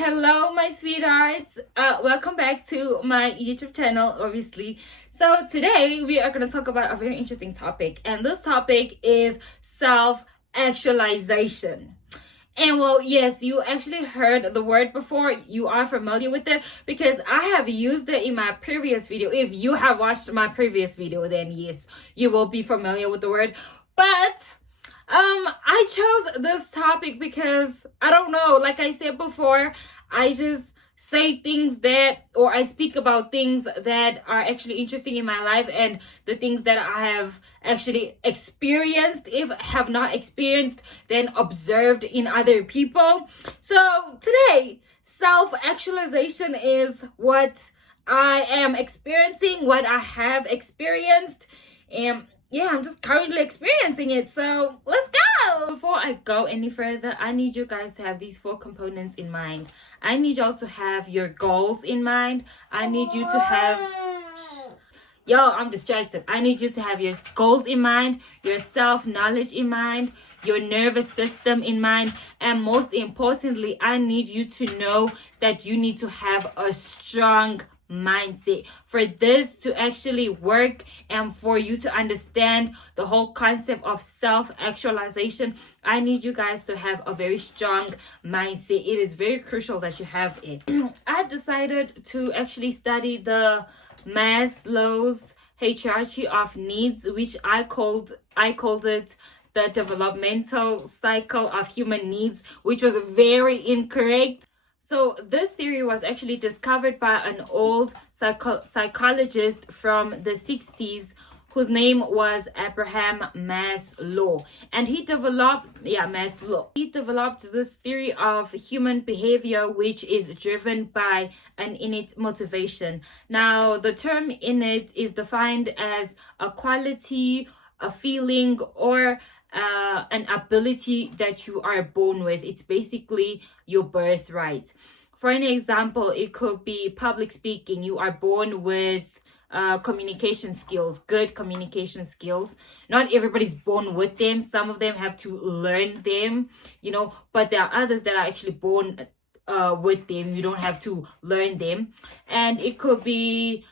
Hello, my sweethearts. Welcome back to my YouTube channel, obviously. So today we are going to talk about a very interesting topic, and this topic is self-actualization. And well, yes, you actually heard the word before. You are familiar with it because I have used it in my previous video. If you have watched my previous video, then yes, you will be familiar with the word. But I chose this topic because I don't know, like I said before, I just say things that, or I speak about things that are actually interesting in my life, and the things that I have actually experienced, if have not experienced, then observed in other people. So today, self-actualization is what I am experiencing, what I have experienced, and yeah, I'm just currently experiencing it. So let's go. Before I go any further, I need you guys to have these 4 components in mind. I need y'all to have your goals in mind. I need you to have I'm distracted. I need you to have your goals in mind, your self-knowledge in mind, your nervous system in mind, and most importantly, I need you to know that you need to have a strong mindset for this to actually work, and for you to understand the whole concept of self-actualization. I need you guys to have a very strong mindset. It is very crucial that you have it. I decided to actually study the Maslow's hierarchy of needs, which I called it the developmental cycle of human needs, which was very incorrect. So this theory was actually discovered by an old psychologist from the 60s whose name was Abraham Maslow. And he developed this theory of human behavior, which is driven by an innate motivation. Now, the term innate is defined as a quality, a feeling, or an ability that you are born with. It's basically your birthright. For an example, it could be public speaking. You are born with communication skills, good communication skills. Not everybody's born with them. Some of them have to learn them, but there are others that are actually born with them. You don't have to learn them. And it could be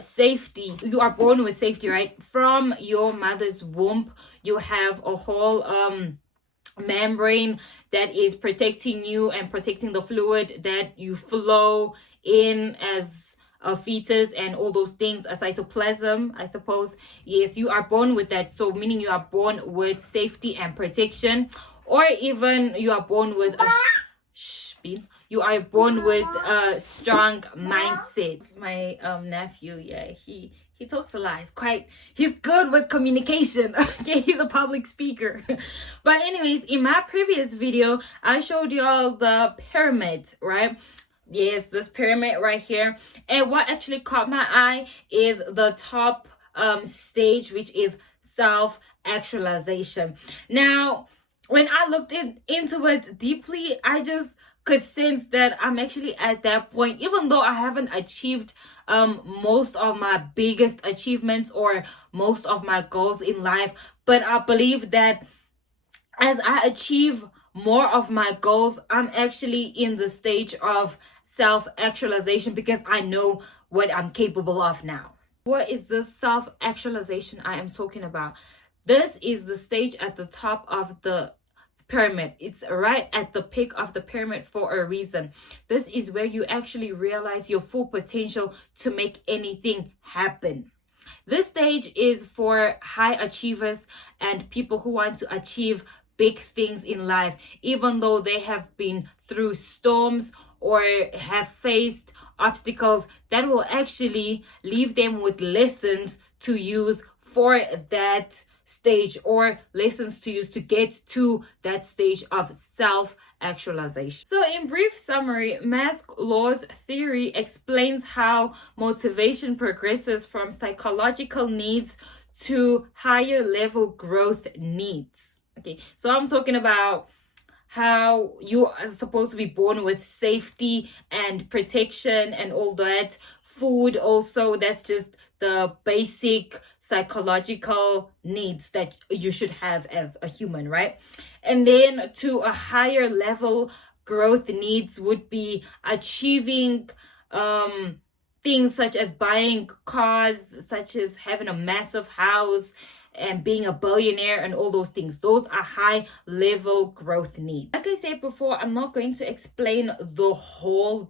safety. You are born with safety, right? From your mother's womb, you have a whole membrane that is protecting you and protecting the fluid that you flow in as a fetus and all those things, a cytoplasm, I suppose. Yes, you are born with that. So meaning you are born with safety and protection, or even you are born with a you are born with a strong mindset. My nephew, he talks a lot. He's good with communication. Okay, he's a public speaker. But anyways, in my previous video, I showed y'all the pyramid, right? Yes, this pyramid right here. And what actually caught my eye is the top stage, which is self-actualization. Now, when I looked into it deeply, I just could sense that I'm actually at that point, even though I haven't achieved most of my biggest achievements or most of my goals in life. But I believe that as I achieve more of my goals, I'm actually in the stage of self-actualization because I know what I'm capable of now. What is this self-actualization I am talking about? This is the stage at the top of the pyramid. It's right at the peak of the pyramid for a reason. This is where you actually realize your full potential to make anything happen. This stage is for high achievers and people who want to achieve big things in life, even though they have been through storms or have faced obstacles that will actually leave them with lessons to use for that stage, or lessons to use to get to that stage of self-actualization. So in brief summary, Maslow's theory explains how motivation progresses from psychological needs to higher level growth needs. Okay, so I'm talking about how you are supposed to be born with safety and protection and all that. Food also, that's just the basic psychological needs that you should have as a human, right? And then to a higher level growth needs would be achieving things such as buying cars, such as having a massive house and being a billionaire and all those things. Those are high level growth needs. Like I said before, I'm not going to explain the whole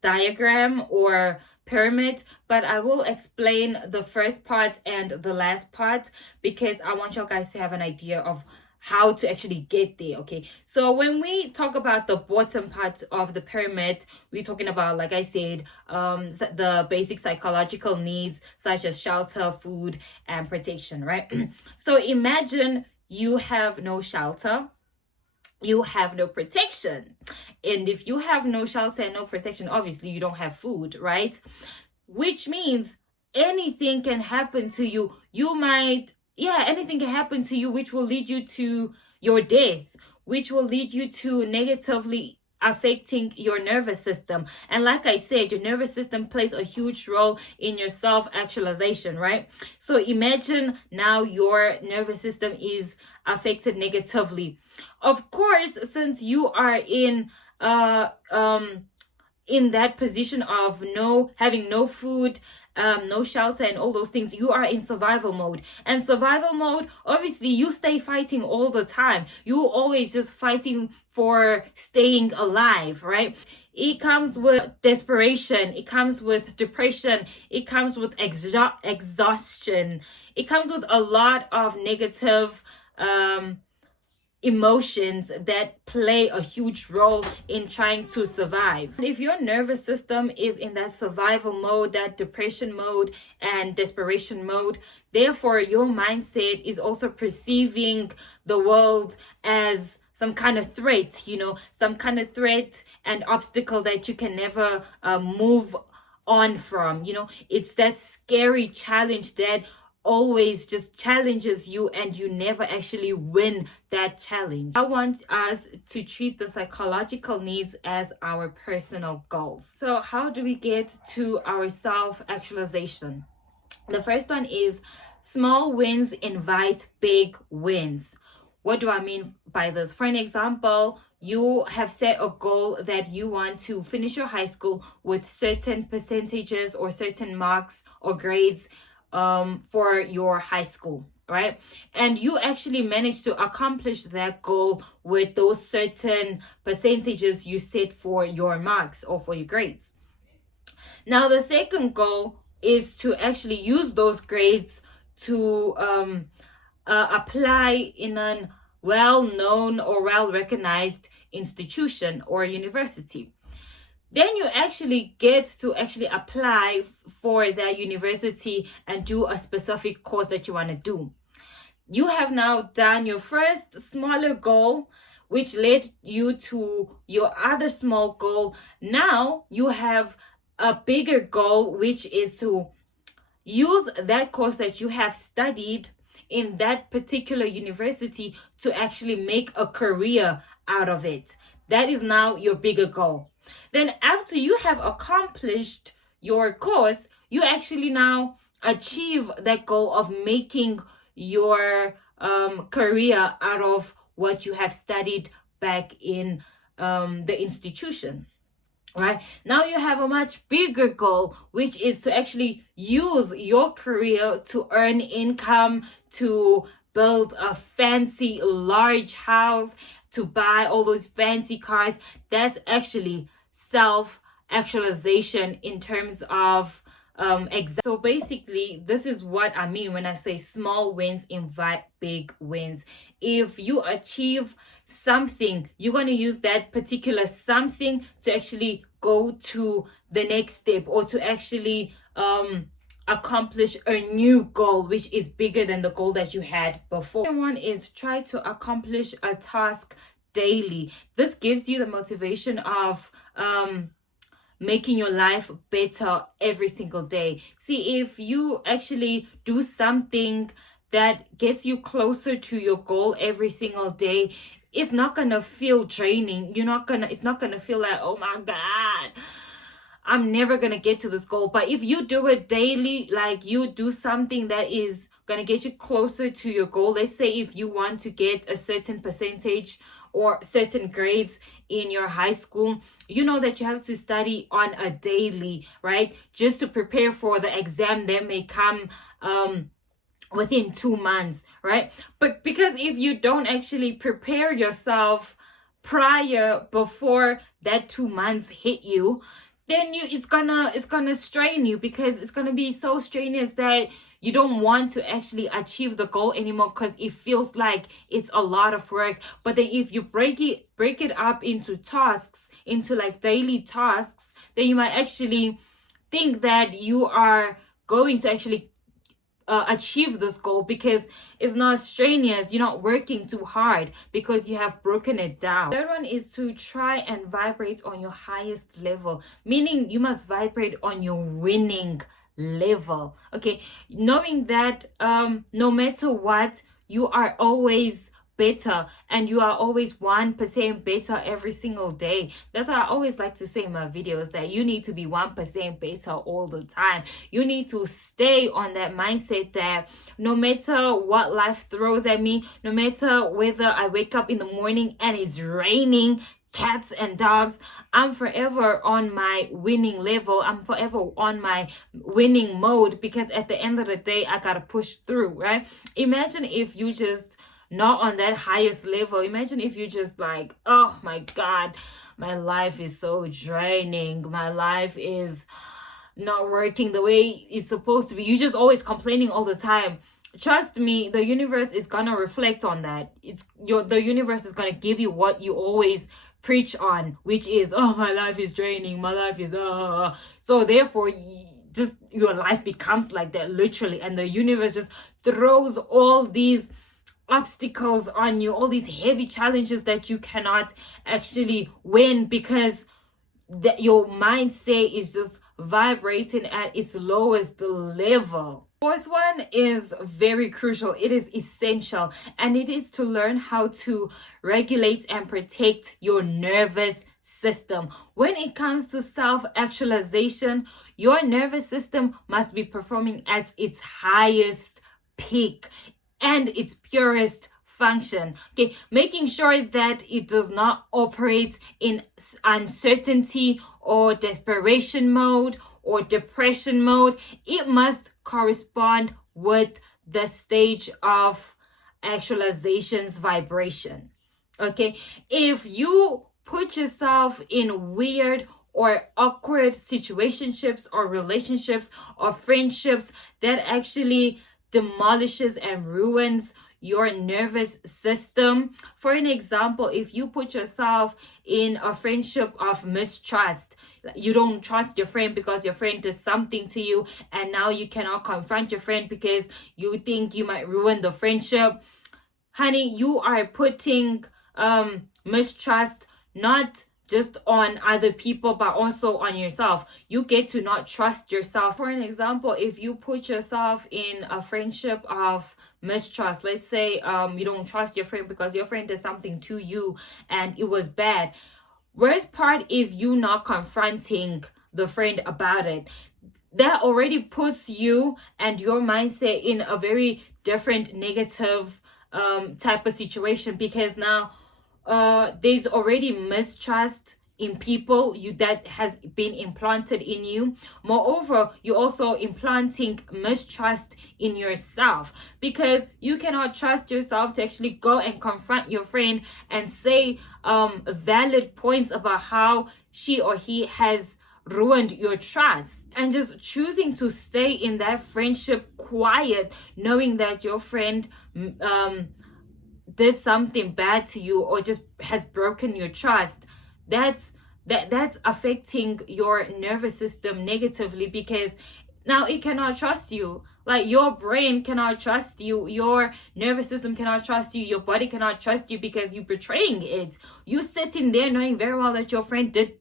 diagram or pyramid, but I will explain the first part and the last part because I want you guys to have an idea of how to actually get there. Okay, so when we talk about the bottom part of the pyramid, we're talking about, like I said, the basic psychological needs such as shelter, food, and protection, right? So imagine you have no shelter, you have no protection, and if you have no shelter and no protection, obviously you don't have food, right? Which means anything can happen to you. Anything can happen to you, which will lead you to your death, which will lead you to negatively affecting your nervous system. And like I said, your nervous system plays a huge role in your self-actualization, right? So imagine now your nervous system is affected negatively. Of course, since you are in that position of having no food, no shelter, and all those things, you are in survival mode. And survival mode, obviously, you stay fighting all the time. You always just fighting for staying alive, right? It comes with desperation. It comes with depression. It comes with exhaustion. It comes with a lot of negative emotions that play a huge role in trying to survive. If your nervous system is in that survival mode, that depression mode and desperation mode, therefore your mindset is also perceiving the world as some kind of threat, some kind of threat and obstacle that you can never move on from. It's that scary challenge that always just challenges you and you never actually win that challenge. I want us to treat the psychological needs as our personal goals. So how do we get to our self-actualization? The first one is small wins invite big wins. What do I mean by this? For an example, you have set a goal that you want to finish your high school with certain percentages or certain marks or grades for your high school, right? And you actually managed to accomplish that goal with those certain percentages you set for your marks or for your grades. Now, the second goal is to actually use those grades to apply in a well-known or well-recognized institution or university. Then you actually get to actually apply for that university and do a specific course that you want to do. You have now done your first smaller goal, which led you to your other small goal. Now you have a bigger goal, which is to use that course that you have studied in that particular university to actually make a career out of it. That is now your bigger goal. Then after you have accomplished your course, you actually now achieve that goal of making your career out of what you have studied back in the institution. Right? Now you have a much bigger goal, which is to actually use your career to earn income, to build a fancy large house, to buy all those fancy cars. That's actually self-actualization in terms of So basically, this is what I mean when I say small wins invite big wins. If you achieve something, you're going to use that particular something to actually go to the next step or to actually accomplish a new goal, which is bigger than the goal that you had before. The second one is try to accomplish a task daily. This gives you the motivation of making your life better every single day. See, if you actually do something that gets you closer to your goal every single day, it's not gonna feel draining. It's not gonna feel like, oh my God, I'm never gonna get to this goal. But if you do it daily, like you do something that is gonna get you closer to your goal. Let's say if you want to get a certain percentage or certain grades in your high school, you know that you have to study on a daily, right? Just to prepare for the exam that may come within 2 months, right? But because if you don't actually prepare yourself before that 2 months hit you, then it's gonna strain you, because it's gonna be so strenuous that you don't want to actually achieve the goal anymore, because it feels like it's a lot of work. But then if you break it up into tasks, into like daily tasks, then you might actually think that you are going to actually achieve this goal, because it's not strenuous. You're not working too hard because you have broken it down. Third one is to try and vibrate on your highest level, meaning you must vibrate on your winning level. Okay, knowing that no matter what, you are always better, and you are always 1% better every single day. That's what I always like to say in my videos, that you need to be 1% better all the time. You need to stay on that mindset that no matter what life throws at me, no matter whether I wake up in the morning and it's raining cats and dogs, I'm forever on my winning level. I'm forever on my winning mode, because at the end of the day, I gotta push through, right? Imagine if you just not on that highest level. Imagine if you just like, oh my God, my life is so draining. My life is not working the way it's supposed to be. You just always complaining all the time. Trust me, the universe is gonna reflect on that. The universe is gonna give you what you always preach on, which is, oh, my life is draining. My life is so therefore just your life becomes like that, literally, and the universe just throws all these obstacles on you, all these heavy challenges that you cannot actually win, because your mindset is just vibrating at its lowest level. Fourth one is very crucial. It is essential, and it is to learn how to regulate and protect your nervous system. When it comes to self-actualization, your nervous system must be performing at its highest peak and its purest function. Okay, making sure that it does not operate in uncertainty or desperation mode or depression mode. It must correspond with the stage of actualization's vibration. Okay, if you put yourself in weird or awkward situationships or relationships or friendships that actually demolishes and ruins your nervous system. For an example, if you put yourself in a friendship of mistrust, you don't trust your friend because your friend did something to you, and now you cannot confront your friend because you think you might ruin the friendship. Honey, you are putting mistrust not just on other people, but also on yourself. You get to not trust yourself. For an example, if you put yourself in a friendship of mistrust, let's say you don't trust your friend because your friend did something to you and it was bad. Worst part is you not confronting the friend about it. That already puts you and your mindset in a very different negative type of situation, because now there's already mistrust in people that has been implanted in you. Moreover, you're also implanting mistrust in yourself, because you cannot trust yourself to actually go and confront your friend and say valid points about how she or he has ruined your trust. And just choosing to stay in that friendship quiet, knowing that your friend did something bad to you or just has broken your trust, that's affecting your nervous system negatively, because now it cannot trust you. Like, your brain cannot trust you, your nervous system cannot trust you, your body cannot trust you, because you're betraying it. You sitting there knowing very well that your friend did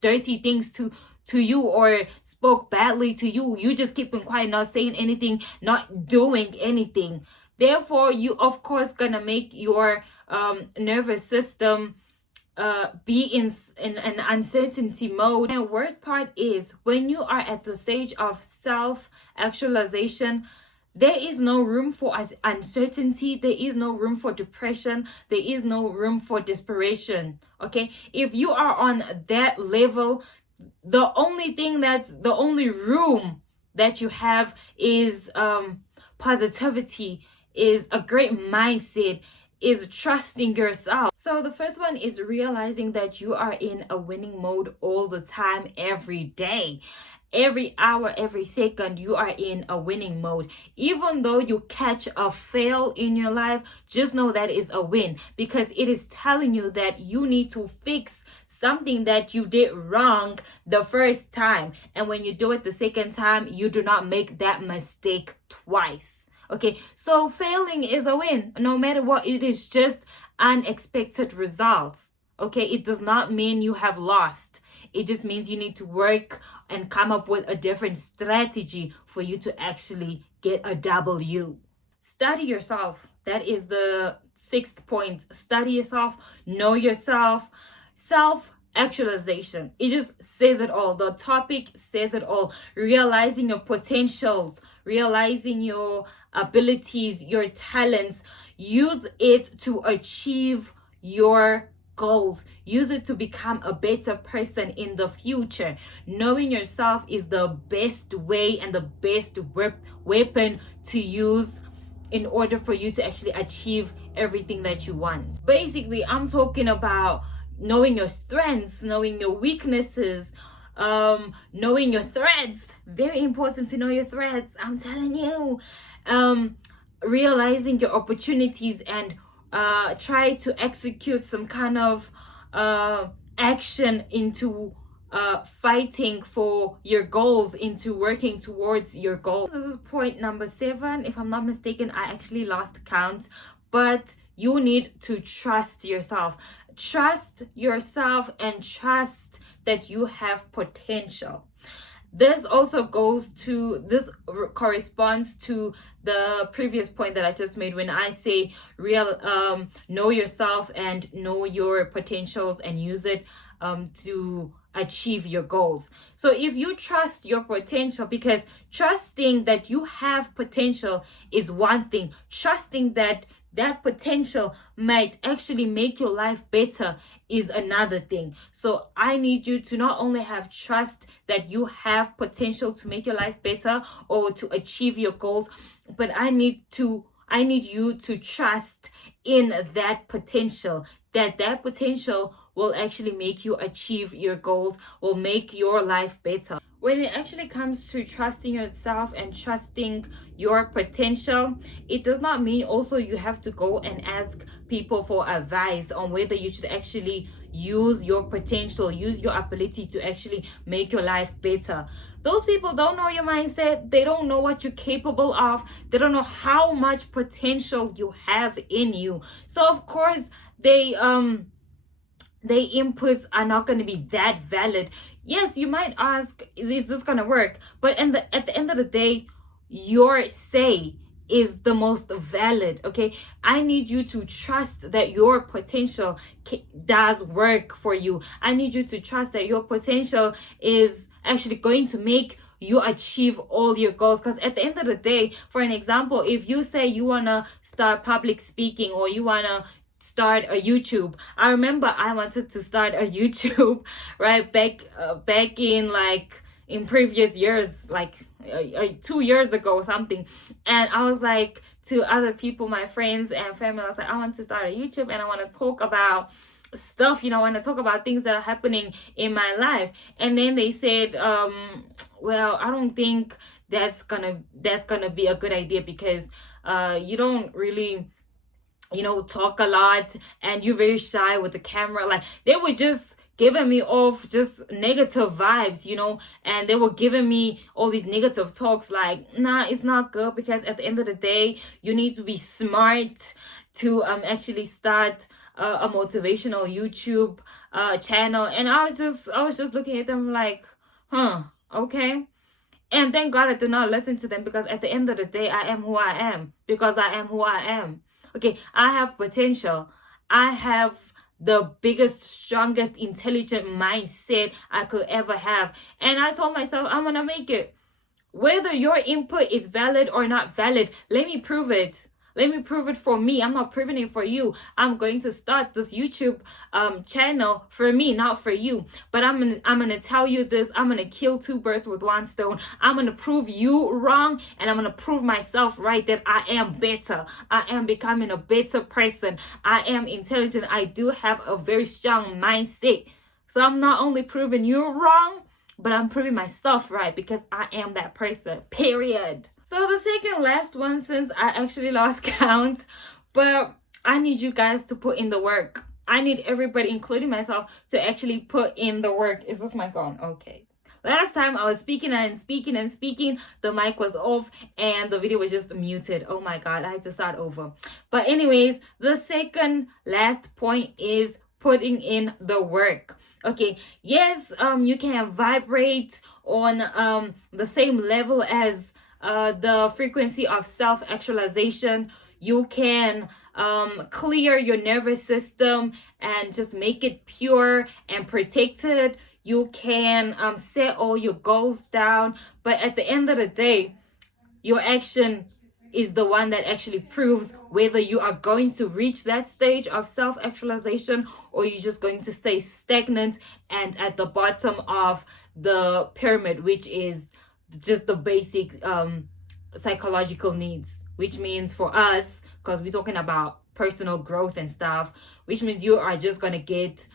dirty things to you or spoke badly to you. You just keeping quiet, not saying anything, not doing anything. Therefore, you of course gonna make your nervous system be in an uncertainty mode. And worst part is, when you are at the stage of self-actualization, There is no room for uncertainty. There is no room for depression. There is no room for desperation. Okay, if you are on that level, the only room that you have is positivity, is a great mindset, is trusting yourself. So the first one is realizing that you are in a winning mode all the time, every day. Every hour, every second, you are in a winning mode. Even though you catch a fail in your life, just know that is a win, because it is telling you that you need to fix something that you did wrong the first time. And when you do it the second time, you do not make that mistake twice. Okay, so failing is a win. No matter what, it is just unexpected results. Okay, it does not mean you have lost. It just means you need to work and come up with a different strategy for you to actually get a W. Study yourself. That is the 6th point. Study yourself, know yourself. Self-Actualization. It just says it all. The topic says it all. Realizing your potentials, realizing your abilities, your talents. Use it to achieve your goals. Use it to become a better person in the future. Knowing yourself is the best way and the best weapon to use in order for you to actually achieve everything that you want. Basically, I'm talking about knowing your strengths, knowing your weaknesses, knowing your threats. Very important to know your threats, I'm telling you. Realizing your opportunities and try to execute some kind of action into fighting for your goals, into working towards your goals. This is point number 7. If I'm not mistaken, I actually lost count, but you need to trust yourself. Trust yourself and trust that you have potential. This corresponds to the previous point that I just made when I say know yourself and know your potentials and use it to achieve your goals. So if you trust your potential, because trusting that you have potential is one thing, trusting that potential might actually make your life better is another thing. So I need you to not only have trust that you have potential to make your life better or to achieve your goals, but I need you to trust in that potential, that potential will actually make you achieve your goals, will make your life better. When it actually comes to trusting yourself and trusting your potential, it does not mean also you have to go and ask people for advice on whether you should actually use your potential, use your ability to actually make your life better. Those people don't know your mindset. They don't know what you're capable of. They don't know how much potential you have in you. So of course, their inputs are not going to be that valid. Yes, you might ask, is this going to work? But at the end of the day, your say is the most valid. Okay, I need you to trust that your potential does work for you. I need you to trust that your potential is actually going to make you achieve all your goals. Because at the end of the day, for an example, if you say you want to start public speaking or you want to start a YouTube. I remember I wanted to start a YouTube right back in previous years, 2 years ago or something. And I was like to other people, my friends and family, I was like, I want to start a YouTube and I want to talk about stuff, I want to talk about things that are happening in my life. And then they said, well, I don't think that's gonna be a good idea because you don't really talk a lot and you're very shy with the camera. Like, they were just giving me off just negative vibes, and they were giving me all these negative talks like, nah, it's not good, because at the end of the day, you need to be smart to actually start a motivational YouTube channel. And I was just looking at them like, okay. And thank God I did not listen to them, because at the end of the day, I am who I am because I am who I am. Okay, I have potential. I have the biggest, strongest, intelligent mindset I could ever have. And I told myself, I'm going to make it. whether your input is valid or not valid, let me prove it. Let me prove it for me. I'm not proving it for you. I'm going to start this YouTube channel for me, not for you. But I'm gonna tell you this. I'm gonna kill two birds with one stone. I'm gonna prove you wrong, and I'm gonna prove myself right, that I am better. I am becoming a better person. I am intelligent. I do have a very strong mindset. So I'm not only proving you wrong, but I'm proving myself right, because I am that person, period. So the second last one, since I actually lost count, but I need you guys to put in the work. I need everybody, including myself, to actually put in the work. Is this mic on? Okay. Last time I was speaking and speaking and speaking, the mic was off and the video was just muted. Oh my God, I had to start over. But anyways, the second last point is putting in the work. Okay, yes, you can vibrate on the same level as the frequency of self-actualization. You can clear your nervous system and just make it pure and protected. You can set all your goals down, but at the end of the day, your action is the one that actually proves whether you are going to reach that stage of self-actualization, or you're just going to stay stagnant and at the bottom of the pyramid, which is just the basic psychological needs, which means for us, because we're talking about personal growth and stuff, which means you are just going to get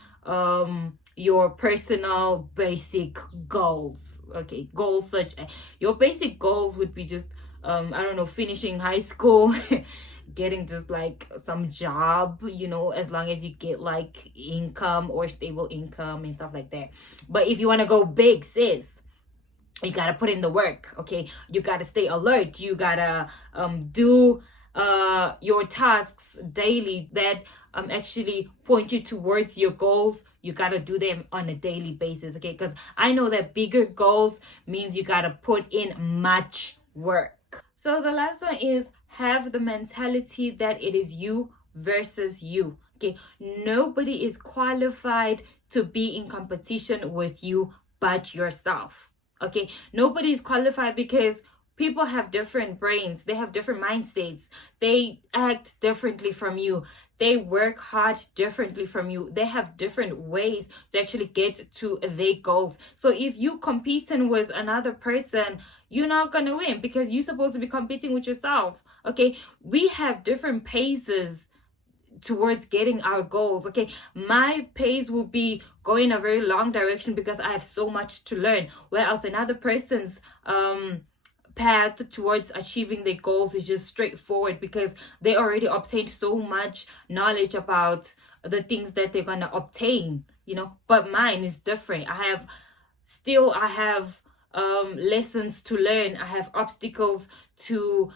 your personal basic goals. Okay, goals such your basic goals would be just I don't know, finishing high school, getting just like some job, you know, as long as you get like income or stable income and stuff like that. But if you want to go big, sis, you gotta put in the work. Okay, you gotta stay alert. You gotta do your tasks daily that actually point you towards your goals. You gotta do them on a daily basis. Okay, because I know that bigger goals means you gotta put in much work. So the last one is have the mentality that it is you versus you. Okay, nobody is qualified to be in competition with you but yourself. Okay, nobody is qualified, because people have different brains, they have different mindsets, they act differently from you, they work hard differently from you, they have different ways to actually get to their goals. So if you competing with another person, you're not gonna win, because you're supposed to be competing with yourself. Okay, we have different paces towards getting our goals. Okay, my pace will be going a very long direction because I have so much to learn, whereas another person's path towards achieving their goals is just straightforward, because they already obtained so much knowledge about the things that they're gonna obtain, you know. But mine is different. I have lessons to learn, I have obstacles to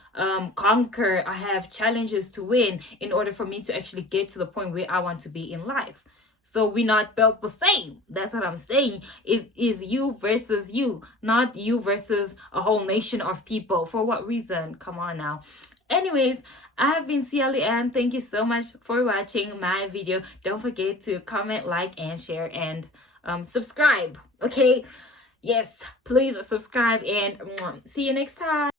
conquer, I have challenges to win in order for me to actually get to the point where I want to be in life. So we're not built the same. That's what I'm saying. It is you versus you, not you versus a whole nation of people. For what reason? Come on now. Anyways, I have been Ciali, and thank you so much for watching my video. Don't forget to comment, like, and share, and subscribe. Okay? Yes, please subscribe, and see you next time.